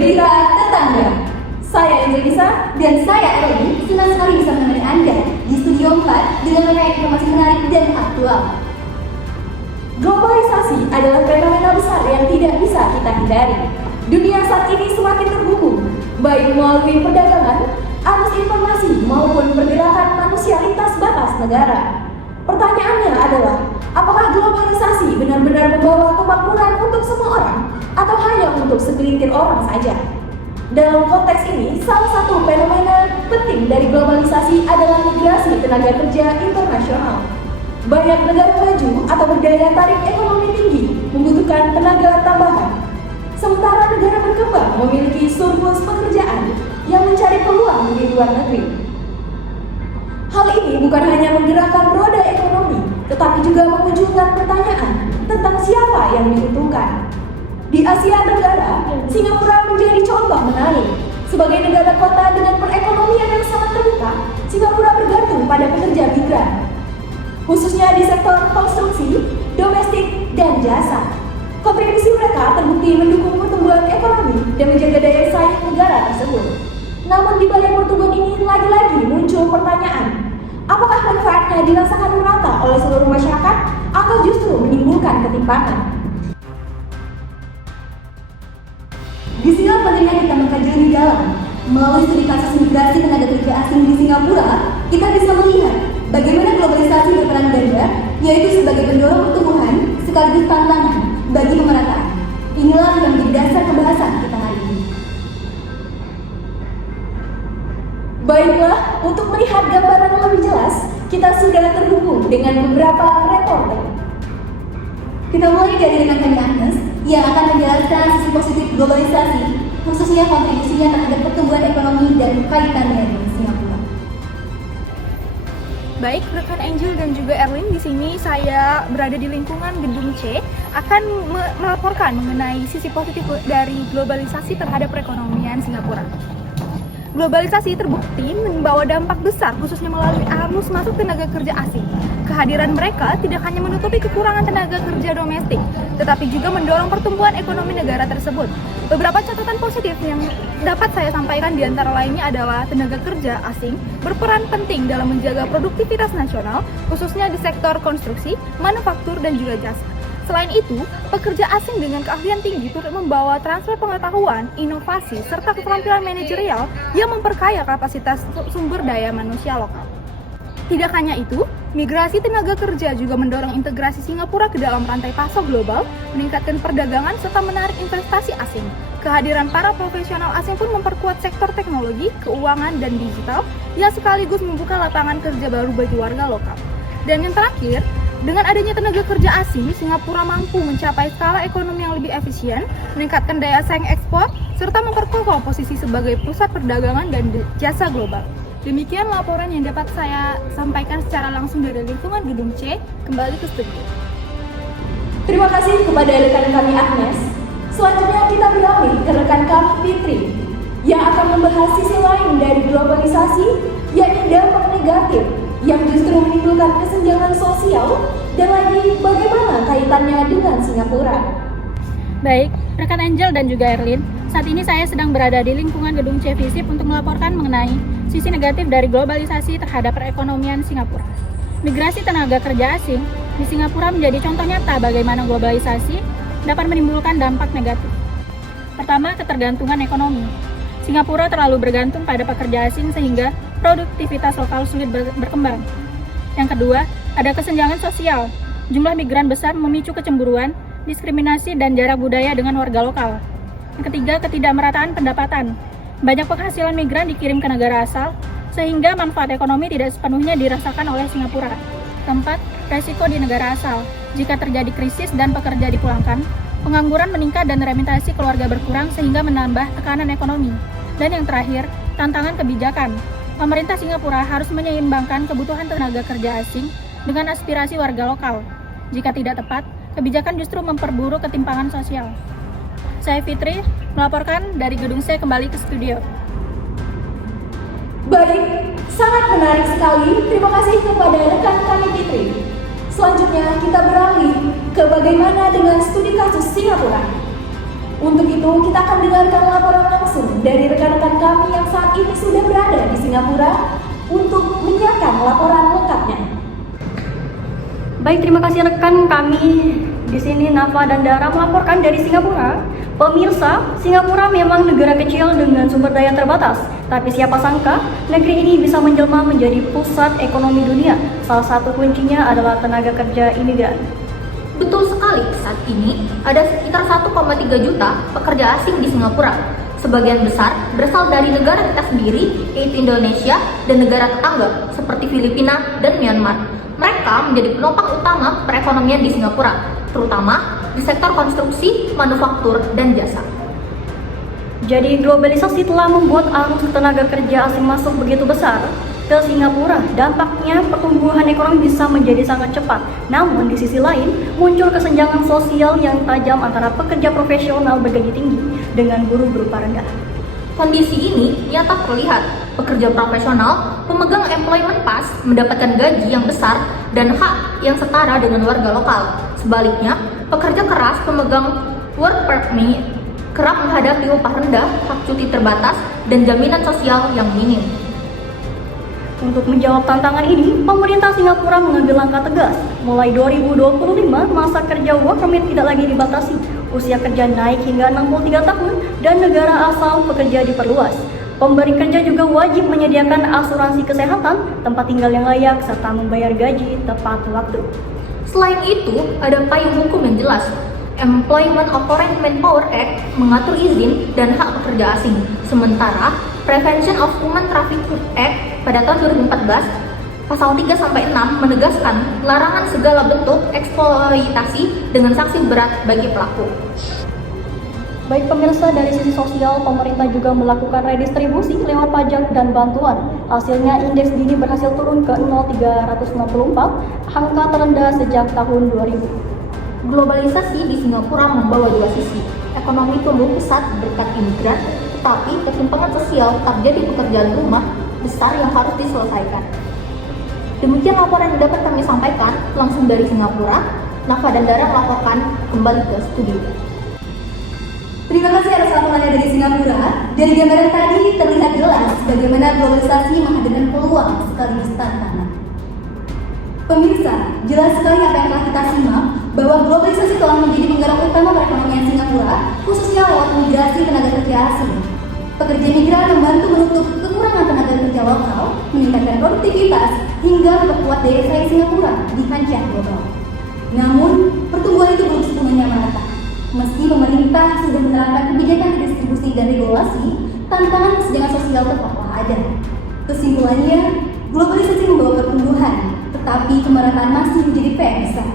Berita Tetangga. Saya Indonesia dan saya Erwin senang sekali bisa menemani Anda di Studio 4 dengan mengenai informasi menarik dan aktual. Globalisasi adalah fenomena besar yang tidak bisa kita hindari. Dunia saat ini semakin terhubung, baik melalui perdagangan, arus informasi maupun pergerakan manusia lintas batas negara. Pertanyaannya adalah, apakah globalisasi benar-benar membawa kemakmuran untuk semua orang atau hanya untuk segelintir orang saja? Dalam konteks ini, salah satu fenomena penting dari globalisasi adalah migrasi tenaga kerja internasional. Banyak negara maju atau berdaya tarik ekonomi tinggi membutuhkan tenaga tambahan. Sementara negara berkembang memiliki surplus pekerjaan yang mencari peluang di luar negeri. Hal ini bukan hanya menggerakkan roda ekonomi, tetapi juga memunculkan pertanyaan tentang siapa yang diuntungkan. Di Asia Tenggara, Singapura menjadi contoh menarik. Sebagai negara kota dengan perekonomian yang sangat terbuka, Singapura bergantung pada pekerja migran, khususnya di sektor konstruksi, domestik, dan jasa. Kontribusi mereka terbukti mendukung pertumbuhan ekonomi dan menjaga daya saing negara tersebut. Namun di balik pertumbuhan ini lagi-lagi muncul pertanyaan, apakah manfaatnya dirasakan merata oleh seluruh masyarakat atau justru menimbulkan ketimpangan? Di sini pentingnya kita mengkaji lebih dalam. Melalui studi kasus migrasi tenaga kerja asing di Singapura, kita bisa melihat bagaimana globalisasi berperan ganda, yaitu sebagai pendorong pertumbuhan sekaligus tantangan bagi pemerataan. Inilah yang menjadi dasar pembahasan kita hari ini. Baiklah, untuk melihat gambaran yang lebih jelas, kita sudah terhubung dengan beberapa reporter. Kita mulai dari rekan kami Agnes yang akan menjelaskan sisi positif globalisasi, khususnya kontribusinya terhadap pertumbuhan ekonomi dan kaitan dengan Singapura. Baik, rekan Angel dan juga Erwin, di sini saya berada di lingkungan gedung C akan melaporkan mengenai sisi positif dari globalisasi terhadap perekonomian Singapura. Globalisasi terbukti membawa dampak besar khususnya melalui arus masuk tenaga kerja asing. Kehadiran mereka tidak hanya menutupi kekurangan tenaga kerja domestik, tetapi juga mendorong pertumbuhan ekonomi negara tersebut. Beberapa catatan positif yang dapat saya sampaikan di antara lainnya adalah tenaga kerja asing berperan penting dalam menjaga produktivitas nasional, khususnya di sektor konstruksi, manufaktur, dan juga jasa. Selain itu, pekerja asing dengan keahlian tinggi turut membawa transfer pengetahuan, inovasi, serta keterampilan manajerial yang memperkaya kapasitas sumber daya manusia lokal. Tidak hanya itu, migrasi tenaga kerja juga mendorong integrasi Singapura ke dalam rantai pasok global, meningkatkan perdagangan serta menarik investasi asing. Kehadiran para profesional asing pun memperkuat sektor teknologi, keuangan, dan digital yang sekaligus membuka lapangan kerja baru bagi warga lokal. Dan yang terakhir, dengan adanya tenaga kerja asing, Singapura mampu mencapai skala ekonomi yang lebih efisien, meningkatkan daya saing ekspor, serta memperkokoh posisi sebagai pusat perdagangan dan jasa global. Demikian laporan yang dapat saya sampaikan secara langsung dari lingkungan gedung C. Kembali ke studio. Terima kasih kepada rekan kami Agnes. Selanjutnya kita beralih ke rekan kami Fitri yang akan membahas sisi lain dari globalisasi, yakni dampak negatif yang justru menimbulkan kesenjangan sosial dan lagi bagaimana kaitannya dengan Singapura. Baik, rekan Angel dan juga Erlin, saat ini saya sedang berada di lingkungan gedung C Visip untuk melaporkan mengenai sisi negatif dari globalisasi terhadap perekonomian Singapura. Migrasi tenaga kerja asing di Singapura menjadi contoh nyata bagaimana globalisasi dapat menimbulkan dampak negatif. Pertama, ketergantungan ekonomi. Singapura terlalu bergantung pada pekerja asing sehingga produktivitas lokal sulit berkembang. Yang kedua, ada kesenjangan sosial. Jumlah migran besar memicu kecemburuan, diskriminasi, dan jarak budaya dengan warga lokal. Yang ketiga, ketidakmerataan pendapatan. Banyak penghasilan migran dikirim ke negara asal, sehingga manfaat ekonomi tidak sepenuhnya dirasakan oleh Singapura. Keempat, resiko di negara asal. Jika terjadi krisis dan pekerja dipulangkan, pengangguran meningkat dan remittasi keluarga berkurang sehingga menambah tekanan ekonomi. Dan yang terakhir, tantangan kebijakan. Pemerintah Singapura harus menyeimbangkan kebutuhan tenaga kerja asing dengan aspirasi warga lokal. Jika tidak tepat, kebijakan justru memperburuk ketimpangan sosial. Saya Fitri, melaporkan dari gedung C kembali ke studio. Baik, sangat menarik sekali. Terima kasih kepada rekan kami Fitri. Selanjutnya kita beralih ke bagaimana dengan studi kasus Singapura. Untuk itu, kita akan dengarkan laporan langsung dari rekan-rekan kami yang saat ini sudah berada di Singapura untuk menyiapkan laporan lengkapnya. Baik, terima kasih rekan kami di sini Nafa dan Dara melaporkan dari Singapura. Pemirsa, Singapura memang negara kecil dengan sumber daya terbatas, tapi siapa sangka negeri ini bisa menjelma menjadi pusat ekonomi dunia. Salah satu kuncinya adalah tenaga kerja imigran. Betul sekali, saat ini ada sekitar 1,3 juta pekerja asing di Singapura. Sebagian besar berasal dari negara kita sendiri, yaitu Indonesia, dan negara tetangga seperti Filipina dan Myanmar. Mereka menjadi penopang utama perekonomian di Singapura, terutama di sektor konstruksi, manufaktur, dan jasa. Jadi globalisasi telah membuat arus tenaga kerja asing masuk begitu besar ke Singapura. Dampaknya pertumbuhan ekonomi bisa menjadi sangat cepat. Namun di sisi lain muncul kesenjangan sosial yang tajam antara pekerja profesional bergaji tinggi dengan buruh berupa rendah. Kondisi ini nyata terlihat. Pekerja profesional pemegang employment pass mendapatkan gaji yang besar dan hak yang setara dengan warga lokal. Sebaliknya, pekerja keras pemegang work permit kerap menghadapi upah rendah, hak cuti terbatas, dan jaminan sosial yang minim. Untuk menjawab tantangan ini, pemerintah Singapura mengambil langkah tegas. Mulai 2025, masa kerja work permit tidak lagi dibatasi. Usia kerja naik hingga 63 tahun dan negara asal pekerja diperluas. Pemberi kerja juga wajib menyediakan asuransi kesehatan, tempat tinggal yang layak, serta membayar gaji tepat waktu. Selain itu, ada payung hukum yang jelas. Employment of Foreign Manpower Act mengatur izin dan hak pekerja asing. Sementara, Prevention of Human Trafficking Act pada tahun 2014, pasal 3-6 menegaskan larangan segala bentuk eksploitasi dengan sanksi berat bagi pelaku. Baik pemirsa, dari sisi sosial, pemerintah juga melakukan redistribusi lewat pajak dan bantuan. Hasilnya, indeks Gini berhasil turun ke 0,364, angka terendah sejak tahun 2000. Globalisasi di Singapura membawa dua sisi. Ekonomi tumbuh pesat berkat imigran, tetapi ketimpangan sosial tetap jadi pekerjaan rumah besar yang harus diselesaikan. Demikian laporan yang dapat kami sampaikan langsung dari Singapura. Nafa dan Dara melaporkan kembali ke studio. Terima kasih atas laporannya dari Singapura. Dari gambaran tadi terlihat jelas bagaimana globalisasi menghadirkan peluang sekaligus tantangan. Pemirsa, jelas sekali apa yang telah kita simak bahwa globalisasi telah menjadi penggerak utama perekonomian Singapura, khususnya lewat migrasi tenaga kerja asing. Pekerja migran membantu menutup kekurangan tenaga kerja lokal, meningkatkan produktivitas, hingga memperkuat daya saing Singapura di kancah global. Namun, pertumbuhan itu belum sepenuhnya merata. Meski pemerintah sudah menerapkan kebijakan redistribusi dan regulasi, tantangan kesenjangan sosial tetaplah ada. Kesimpulannya, globalisasi membawa pertumbuhan, tetapi kemerataan masih menjadi PR besar.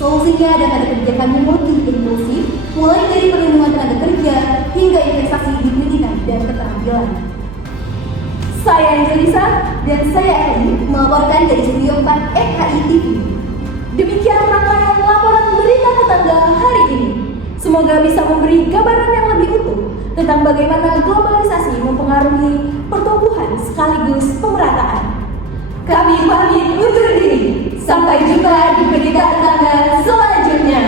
Solusinya ada pada kebijakan yang lebih inklusif, mulai dari perlindungan tenaga kerja hingga investasi di pendidikan dan keterampilan. Saya Angelisa dan saya Eli melaporkan dari Studio 4 FHI TV. Demikian rangkaian laporan berita tetangga hari ini. Semoga bisa memberi gambaran yang lebih utuh tentang bagaimana globalisasi mempengaruhi pertumbuhan sekaligus pemerataan. Kami pamit undur diri. Sampai jumpa di berita tetangga selanjutnya.